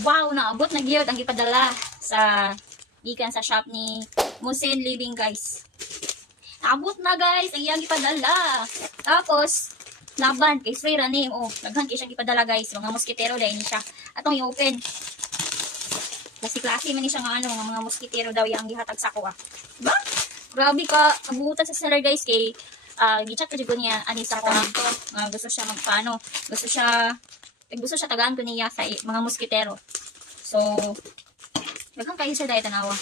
Wow, naabot na gyud ang ipadala sa gikan sa shop ni Musin Living, guys. Naabot na, guys, ang iyang ipadala. Tapos laban kay spray running. Oh, daghan kay siyang ipadala, guys. Mga moskitero dahil ni siya. Atong i-open. Klase-klase man ni siya nga ano, mga moskitero daw yang gihatag sa ako. Diba? Grabe ka, kabuutan sa seller, guys, kay gichat ko dito niya ani sa comment ko. Gusto siya magpaano, gusto siya tagaan ko niya sa mga moskitero. So, daghang kayo siya dahil tanawa.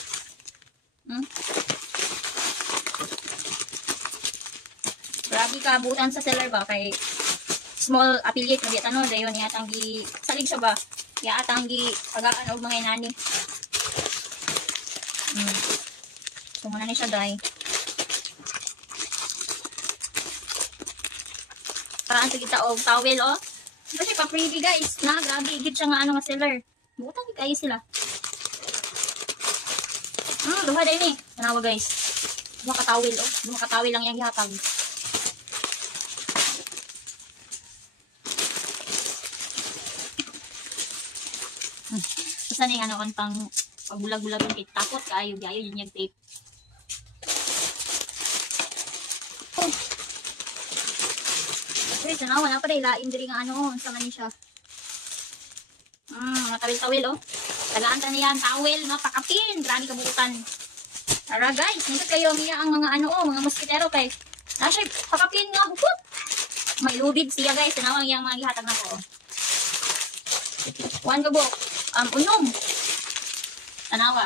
Grabe ka, buutan sa seller ba kay small affiliate na ano dayon niya atang gi salig siya ba? Ya atang gi tagaan og mga inani. So man ni siya dai. Parang kita og towel oh. Kasi pa pretty, guys. Na grabe gid siya nga ano nga seller. Buutan gid kayo sila. Duha dai ni. Tanawa, guys. Duha ka towel oh. Duha ka towel lang yang gihatag. Basta ni ano kon pang pagbulag-bulagan kay takot kaayo yun yung tape. Okay, tanawa na pa rin lain diri nga ano sa man ni siya. Mga tawil-tawil oh. Tagaan ta niyan towel nga pakapin, grabe kabuutan. Tara, guys, nito kayo miya ang mga ano oh, mga moskitero kay nasa pakapin nga hukot. May lubid siya, guys, tanawa yang mga gihatag nako. One gabok. Unom. Tanawa.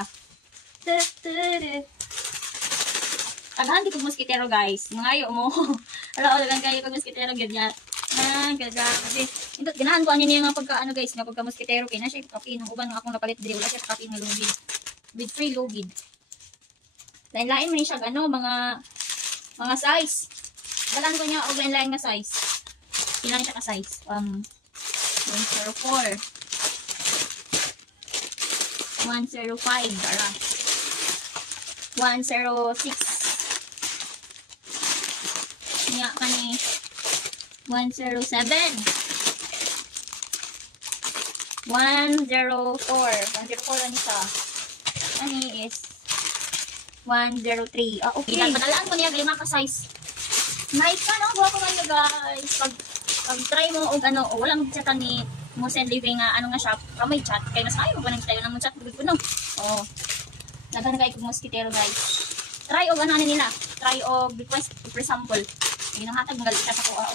Tagahan dito moskitero, guys. Mga mo. Ala lang kayo kag moskitero ganyan. Grabe. Ito ganahan ko ani niya nga pagka ano, guys, nga pagka moskitero kay na siya kapin ng uban nga akong napalit diri wala siya kapin nga lubid. With free lubid. Lain-lain man siya ano mga size. Dalan ko niya og lain-lain nga size. Ilan siya ka size? 104. 105 para 106 niya kani 107 104 ani siya ani is 103 okay padalaan ko niya lima ka size nice ka no buha ko kayo guys pag try mo og ano o wala mag-chatan ni Musin Living nga ano nga shop may chat kay mas maayo mo tayo nang chat bigod ko no daghan kay kog moskitero, guys. Try og ano nila try og request for sample ginanghatag galit ka sa ko